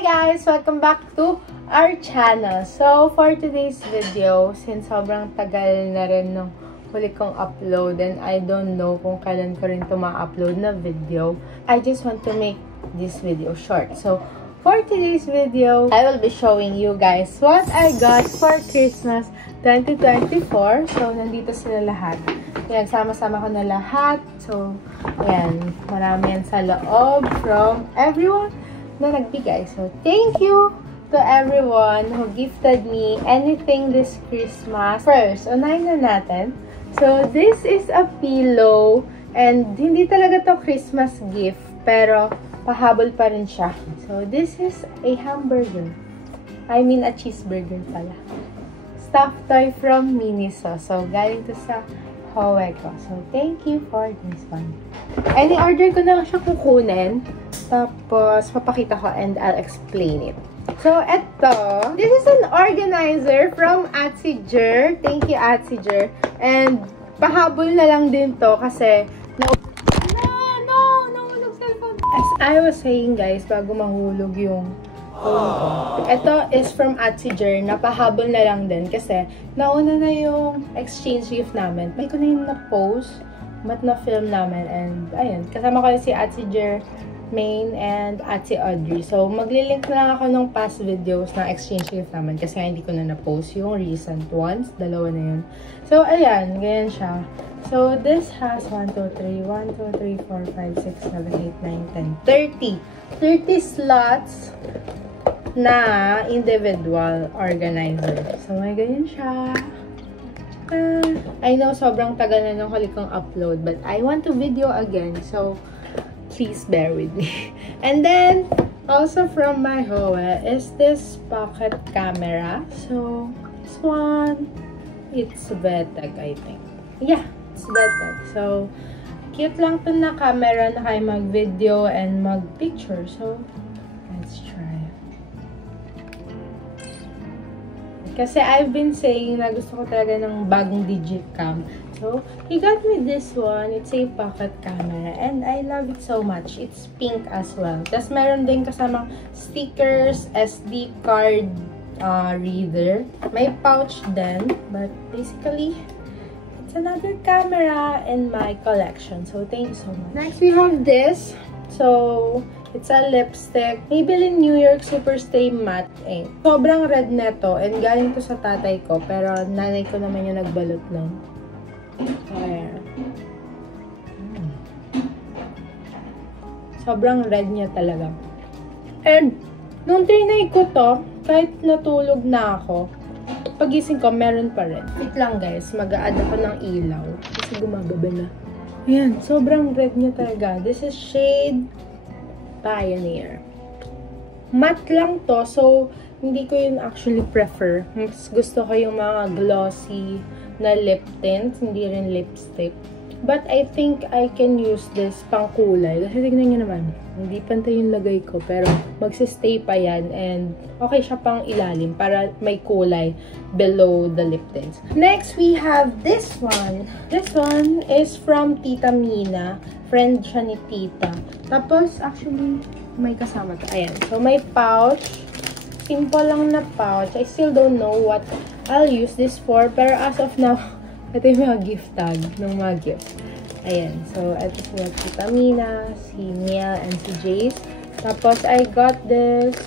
Hi guys! Welcome back to our channel. So, for today's video, since sobrang tagal na rin nung huli kong upload and I don't know kung kailan ko rin ito ma-upload na video, I just want to make this video short. So, for today's video, I will be showing you guys what I got for Christmas 2024. So, nandito sila lahat. Nagsama-sama ko na lahat. So, ayan. Marami yan sa loob from everyone na nagbigay. So, thank you to everyone who gifted me anything this Christmas. First, unahin na natin. So, this is a pillow. And, hindi talaga to Christmas gift. Pero, pahabol pa rin siya. So, this is a hamburger. I mean, a cheeseburger pala. Stuffed toy from Miniso. So, galing to sa Howe ko. So, thank you for this one. And, i-order ko na siya kukunin. Tapos, papakita ko and I'll explain it. So, eto. This is an organizer from Atsiger. Thank you, Atsiger. And, pahabol na lang din to kasi as I was saying guys, bago mahulog yung phone ko. Ito is from Atsiger. Napahabol na lang din kasi nauna na yung exchange gift namin. May ko na yung na-post, na-film namin. And ayun, kasama ko si Atsiger Main and Atsi Audrey. So, maglilink na lang ako ng past videos ng exchange gift namin kasi hindi ko na na-post yung recent ones. Dalawa na yun. So, ayan. Ganyan siya. So, this has 1, 2, 3, 1, 2, 3, 4, 5, 6, 7, 8, 9, 10, 30 slots na individual organizer. So, may ganyan siya. I know, sobrang tagal na nung huli kong upload, but I want to video again. So, please bear with me. And then, also from my Howe is this pocket camera. So, this one, it's Vetec, I think. Yeah, it's Vetec. So, cute lang to na camera na kayo mag-video and mag-picture. So, let's try. Kasi I've been saying na gusto ko talaga ng bagong digicam. So, he got me this one. It's a pocket camera. And I love it so much. It's pink as well. Tapos, meron din kasamang stickers, SD card reader. May pouch din. But, basically, it's another camera in my collection. So, thank you so much. Next, we have this. So, it's a lipstick. Maybelline New York Superstay Matte Ink. Sobrang red neto. And galing to sa tatay ko. Pero, nanay ko naman yung nagbalot nun. Ayan. Sobrang red niya talaga. And, nung trinay ko to, kahit natulog na ako, pagising ko, meron pa rin. Wait lang guys, mag-a-add ako ng ilaw. Kasi gumagabi na. Ayan, sobrang red niya talaga. This is shade Pioneer. Matte lang to, so hindi ko yun actually prefer. Mas gusto ko yung mga glossy na lip tint, hindi rin lipstick. But I think I can use this pang kulay. Kasi tignan nyo naman, hindi pantay yung lagay ko. Pero magsistay pa yan and okay siya pang ilalim para may kulay below the lip tints. Next, we have this one. This one is from Tita Mina. Friend siya ni Tita. Tapos, actually, may kasama to. Ayan. So, may pouch. Simple lang na pouch. I still don't know what I'll use this for. Pero as of now, ito yung mga gift tag ng mga gift. Ayan. So, ito sila Tita Mina, si Miel, and si Jace. Tapos, I got this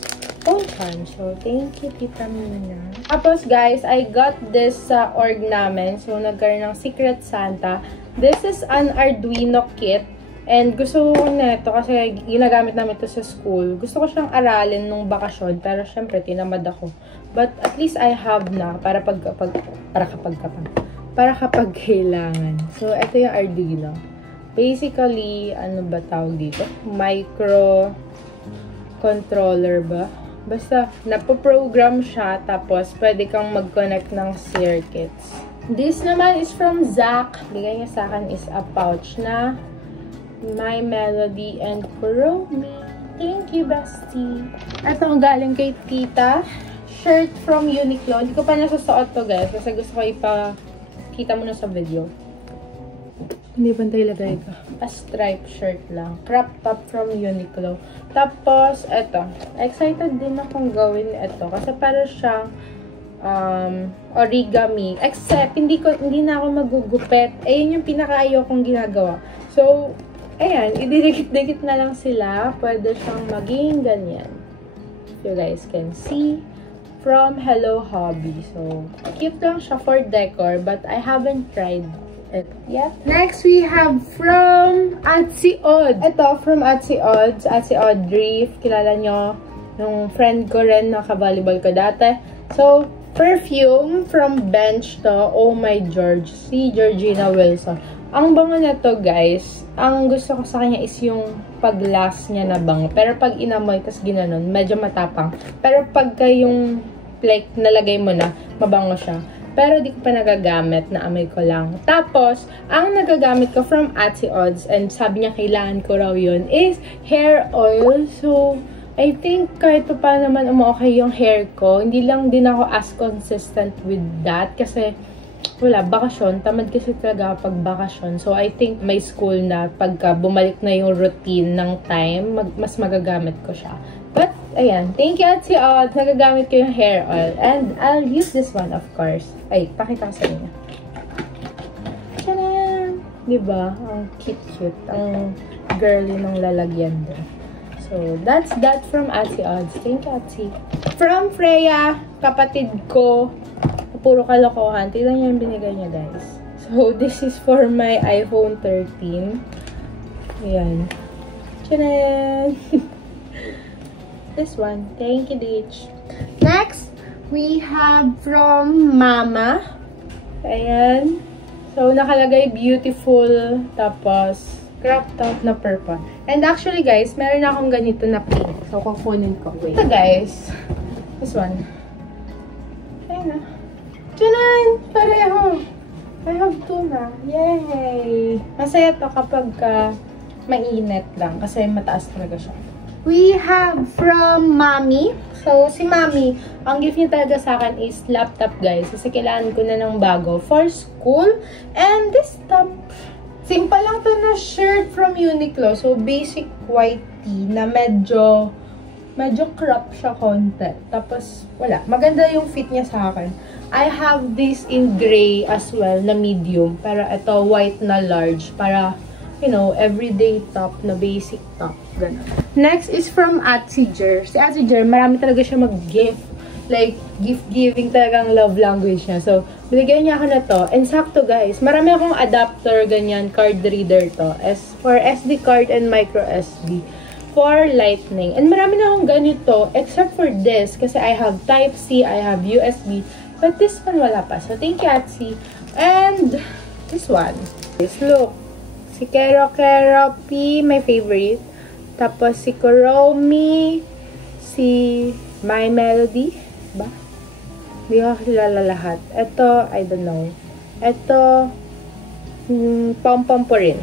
phone charm. So, thank you, Tita Mina. Tapos, guys, I got this sa org namin. So, nagkaroon ng Secret Santa. This is an Arduino kit. And gusto ko na ito kasi ginagamit namin ito sa school. Gusto ko siyang aralin nung bakasyon. Pero syempre, tinamad ako. But at least I have na para kapag kailangan. So, ito yung Arduino. Basically, ano ba tawag dito? Micro controller ba? Basta, napoprogram siya. Tapos, pwede kang mag-connect ng circuits. This naman is from Zach. Bigay niya sa akin is a pouch na My Melody and Kuromi. Thank you, bestie. Ito ang galing kay Tita. Shirt from Uniqlo. Hindi ko pa nasusuot to, guys. Kasi gusto ko ipakita muna sa video. Hindi pantay lagay ko. a striped shirt lang. Crop top from Uniqlo. Tapos, eto. Excited din akong gawin ito. Kasi para siyang origami. Except, hindi na ako magugupit. Ayun yung pinakaayaw kong ginagawa. So, ayan. Ididikit-dikit na lang sila. Pwede siyang maging ganyan. You guys can see. From Hello Hobby. So, cute lang siya for decor. But I haven't tried it yet. Next, we have from Atsy Odds. Ito, from Atsy Odds. Atsy Audrey. Kilala nyo yung friend ko rin na ka-volleyball ko dati. So, perfume from Bench to. Oh my George. Si Georgina Wilson. Ang bango na to, guys. Ang gusto ko sa kanya is yung pag-last niya na bango. Pero pag inamoy, tas ginanon, medyo matapang. Pero pagka yung like, nalagay mo na, mabango siya. Pero di ko pa nagagamit, na amoy ko lang. Tapos, ang nagagamit ko from Atsy Odds, and sabi niya kailangan ko raw yun, is hair oil. So, I think kahit pa naman okay yung hair ko, hindi lang din ako as consistent with that. Kasi, wala, bakasyon. Tamad kasi talaga pag bakasyon. So, I think may school na pagka bumalik na yung routine ng time, mas magagamit ko siya. But, ayan. Thank you, Atsy Odds. Nagagamit ko yung hair oil. And, I'll use this one, of course. Ay, pakita ko sa inyo. Tadaan! Diba? Ang cute-cute. Ang girly ng lalagyan doon. So, that's that from Atsy Odds. Thank you, Atsy. From Freya, kapatid ko. Puro kalokohan. Tignan niyo yung binigay niya, guys. So, this is for my iPhone 13. Ayan. Tadaan! This one. Thank you, Ditch. Next, we have from Mama. Ayan. So, nakalagay beautiful. Tapos, crop top na purple. And actually, guys, meron na akong ganito na pink. So, kukunin ko. Wait. Ito, guys. This one. Ayan na. Tiyanan! Pareho! I have two na. Yay! Masaya to kapag mainit lang. Kasi mataas talaga siya. We have from Mommy. So, si Mommy, ang gift niya talaga sa akin is laptop, guys. Kasi kailangan ko na ng bago for school. And this top, simple lang to na shirt from Uniqlo. So, basic white tee na medyo crop siya konti. Tapos, wala. Maganda yung fit niya sa akin. I have this in gray as well na medium. Pero ito, white na large. Para, you know, everyday top na basic top. Ganun. Next is from Atsy Jer. Si Atsy Jer, marami talaga siya mag-gift. Like, gift-giving talagang love language niya. So, binigyan niya ako na to. And sakto, guys. Marami akong adapter, ganyan, card reader to. For SD card and micro SD. For lightning. And marami na akong ganito. Except for this. Kasi I have Type-C, I have USB. But this one, wala pa. So, thank you, Atsy. And, this one. This look. Si Kero P, my favorite. Tapos si Kuromi, si My Melody, ba? Hindi ko kilala lahat. Ito, I don't know. Ito, Pom-Pom po rin.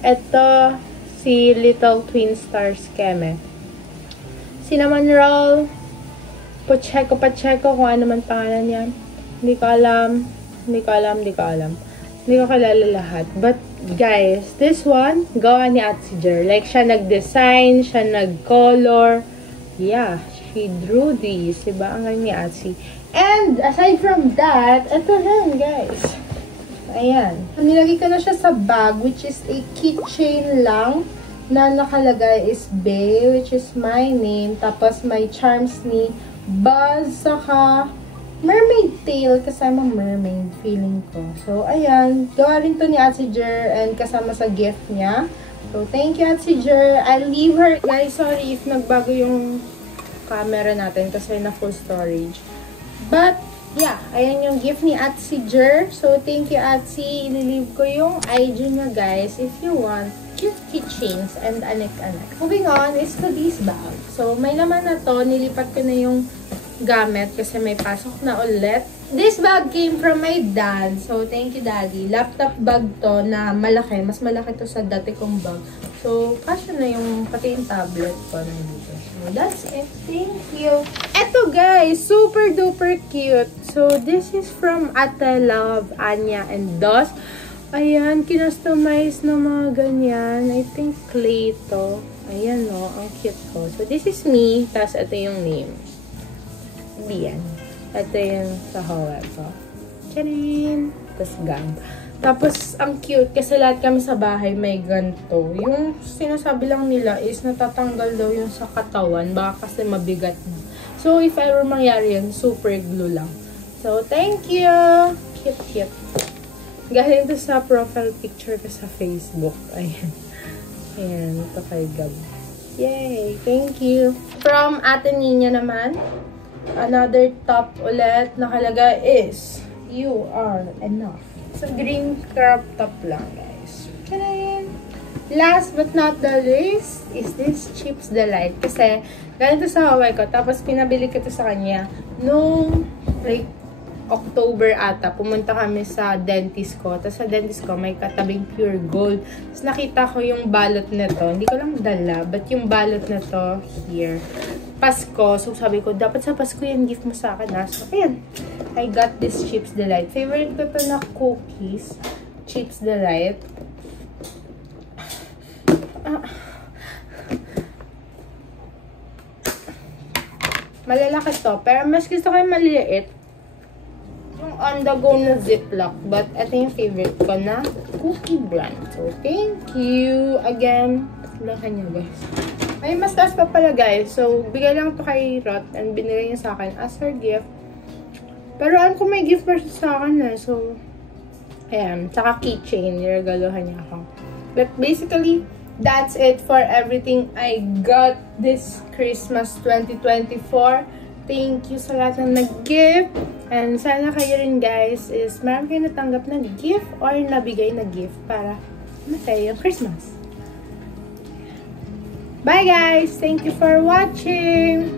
Ito, si Little Twin Stars Keme. Cinnamon Roll, Pacheco, kung ano man pangalan yan. Hindi ko alam. Hindi ko kilala lahat. But, guys, this one, gawa ni Atsy Jer. Like, siya nag-design, siya nag-color. Yeah, she drew these. Diba? Ang galing ni Atsy. And, aside from that, ito lang, guys. Ayan. Nilagay ko na siya sa bag, which is a keychain lang na nakalagay is Bae, which is my name. Tapos, may charms ni Buzz, saka mermaid tail, kasama mermaid, feeling ko. So, ayan. Gawa rin to ni Atsy Jer and kasama sa gift niya. So, thank you, Atsy Jer. I'll leave her. Guys, sorry if nagbago yung camera natin kasi na full storage. But, yeah. Ayan yung gift ni Atsy Jer. So, thank you, Atsy. Ililive ko yung IG niya, guys, if you want cute keychains and anek-anek. Moving on is to this bag. So, may laman na to. Nilipat ko na yung gamit kasi may pasok na ulit. This bag came from my dad. So, thank you, Daddy. Laptop bag to na malaki. Mas malaki to sa dati kong bag. So, kasya na yung pati yung tablet ko nandito. So, that's it. Thank you. Eto, guys. Super duper cute. So, this is from Ate Love, Anya, and Dos. Ayan, kinustomize na mga ganyan. I think clay to. Ayan, no. Ang cute ko. So, this is me. Tapos, ito yung name. Bian. Ito yung sa Hawaii ko. Charin! Tapos, gang. Tapos, ang cute. Kasi lahat kami sa bahay may ganito. Yung sinasabi lang nila is natatanggal daw yung sa katawan. Baka kasi mabigat na. So, if ever mangyari yan, super glue lang. So, thank you! Cute, cute. Galing to sa profile picture ko sa Facebook. Ayan. Ayan. Ito kay Gab. Yay! Thank you! From Ate Nina naman, another top ulit nakalagay is You Are Enough. So, green crop top lang, guys. Tadaan! Last but not the least is this Chips Delight. Kasi, galing to sa Hawaii ko. Tapos, pinabili ko to sa kanya nung, like, October ata, pumunta kami sa dentist ko. Tapos sa dentist ko, may katabing pure gold. Tapos nakita ko yung balot na to. Hindi ko lang dala, but yung balot na to, here. Pasko. So sabi ko, dapat sa Pasko yan, gift mo sa akin. So, ayan. I got this Chips Delight. Favorite ko to na cookies. Chips Delight. Malalaki to. Pero mas gusto ko yung maliit. Yung on the go na Ziploc. But ito yung favorite ko na cookie brand. So, thank you again. Lakan nyo, guys. May mas taas pa pala, guys. So, bigay lang to kay Rot and binigay niya sa akin as her gift. Pero alam ko may gift pa siya sa akin na. So, ayan. Tsaka keychain. Niregalohan niya ako. But basically, that's it for everything I got this Christmas 2024. Thank you sa lahat ng nag-gift. And sana kayo rin, guys, is marami kayo natanggap na gift or nabigay na gift para masaya yung Christmas. Bye, guys! Thank you for watching!